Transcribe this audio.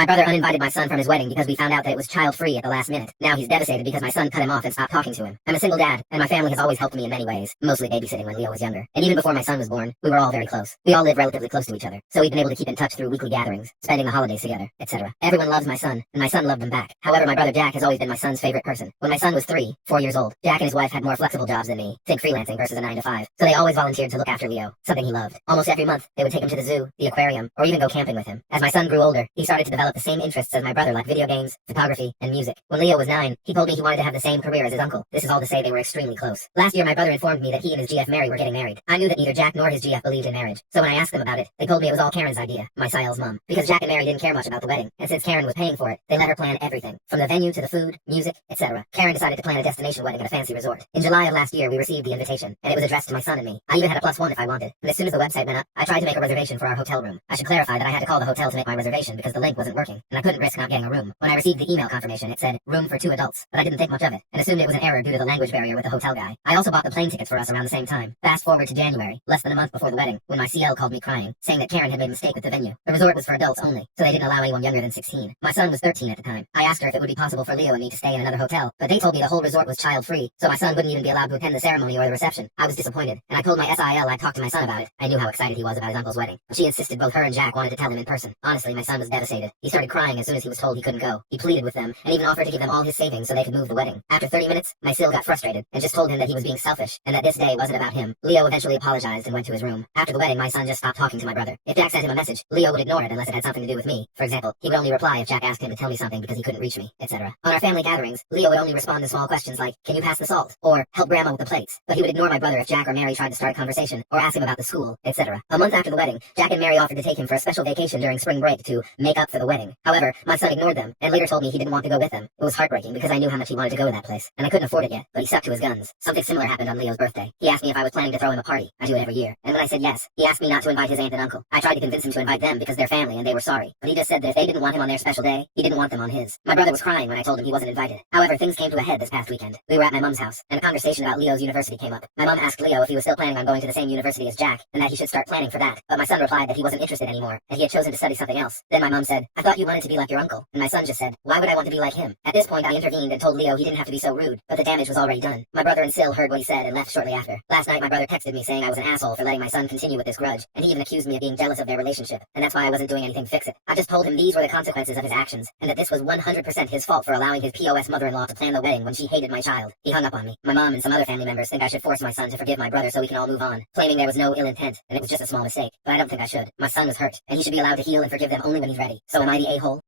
My brother uninvited my son from his wedding because we found out that it was child-free at the last minute. Now he's devastated because my son cut him off and stopped talking to him. I'm a single dad, and my family has always helped me in many ways, mostly babysitting when Leo was younger. And even before my son was born, we were all very close. We all live relatively close to each other, so we've been able to keep in touch through weekly gatherings, spending the holidays together, etc. Everyone loves my son, and my son loved them back. However, my brother Jack has always been my son's favorite person. When my son was 4 years old, Jack and his wife had more flexible jobs than me, think freelancing versus a 9 to 5. So they always volunteered to look after Leo, something he loved. Almost every month, they would take him to the zoo, the aquarium, or even go camping with him. As my son grew older, he started to develop the same interests as my brother, like video games, photography, and music. When Leo was 9, he told me he wanted to have the same career as his uncle. This is all to say they were extremely close. Last year, my brother informed me that he and his GF Mary were getting married. I knew that neither Jack nor his GF believed in marriage, so when I asked them about it, they told me it was all Karen's idea, my Siel's mom. Because Jack and Mary didn't care much about the wedding, and since Karen was paying for it, they let her plan everything, from the venue to the food, music, etc. Karen decided to plan a destination wedding at a fancy resort. In July of last year, we received the invitation, and it was addressed to my son and me. I even had a +1 if I wanted, and as soon as the website went up, I tried to make a reservation for our hotel room. I should clarify that I had to call the hotel to make my reservation because the link wasn't working, and I couldn't risk not getting a room. When I received the email confirmation, it said, room for 2 adults, but I didn't think much of it, and assumed it was an error due to the language barrier with the hotel guy. I also bought the plane tickets for us around the same time. Fast forward to January, less than a month before the wedding, when my CL called me crying, saying that Karen had made a mistake with the venue. The resort was for adults only, so they didn't allow anyone younger than 16. My son was 13 at the time. I asked her if it would be possible for Leo and me to stay in another hotel, but they told me the whole resort was child-free, so my son wouldn't even be allowed to attend the ceremony or the reception. I was disappointed, and I told my SIL I'd talk to my son about it. I knew how excited he was about his uncle's wedding. She insisted both her and Jack wanted to tell him in person. Honestly, my son was devastated. He started crying as soon as he was told he couldn't go. He pleaded with them, and even offered to give them all his savings so they could move the wedding. After 30 minutes, my SIL got frustrated, and just told him that he was being selfish, and that this day wasn't about him. Leo eventually apologized and went to his room. After the wedding, my son just stopped talking to my brother. If Jack sent him a message, Leo would ignore it unless it had something to do with me. For example, he would only reply if Jack asked him to tell me something because he couldn't reach me, etc. On our family gatherings, Leo would only respond to small questions like, can you pass the salt? Or, help grandma with the plates. But he would ignore my brother if Jack or Mary tried to start a conversation, or ask him about the school, etc. A month after the wedding, Jack and Mary offered to take him for a special vacation during spring break to make up for the wedding. However, my son ignored them, and later told me he didn't want to go with them. It was heartbreaking because I knew how much he wanted to go to that place, and I couldn't afford it yet, but he stuck to his guns. Something similar happened on Leo's birthday. He asked me if I was planning to throw him a party. I do it every year. And when I said yes, he asked me not to invite his aunt and uncle. I tried to convince him to invite them because they're family and they were sorry, but he just said that if they didn't want him on their special day, he didn't want them on his. My brother was crying when I told him he wasn't invited. However, things came to a head this past weekend. We were at my mom's house, and a conversation about Leo's university came up. My mom asked Leo if he was still planning on going to the same university as Jack, and that he should start planning for that. But my son replied that he wasn't interested anymore, and he had chosen to study something else. Then my mom said, I thought you wanted to be like your uncle. And my son just said, why would I want to be like him? At this point, I intervened and told Leo he didn't have to be so rude, but the damage was already done. My brother and Sil heard what he said and left shortly after. Last night, my brother texted me saying I was an asshole for letting my son continue with this grudge, and he even accused me of being jealous of their relationship, and that's why I wasn't doing anything to fix it. I just told him these were the consequences of his actions, and that this was 100% his fault for allowing his POS mother-in-law to plan the wedding when she hated my child. He hung up on me. My mom and some other family members think I should force my son to forgive my brother so we can all move on, claiming there was no ill intent, and it was just a small mistake. But I don't think I should. My son was hurt, and he should be allowed to heal and forgive them only when he's ready. So am I the a-hole?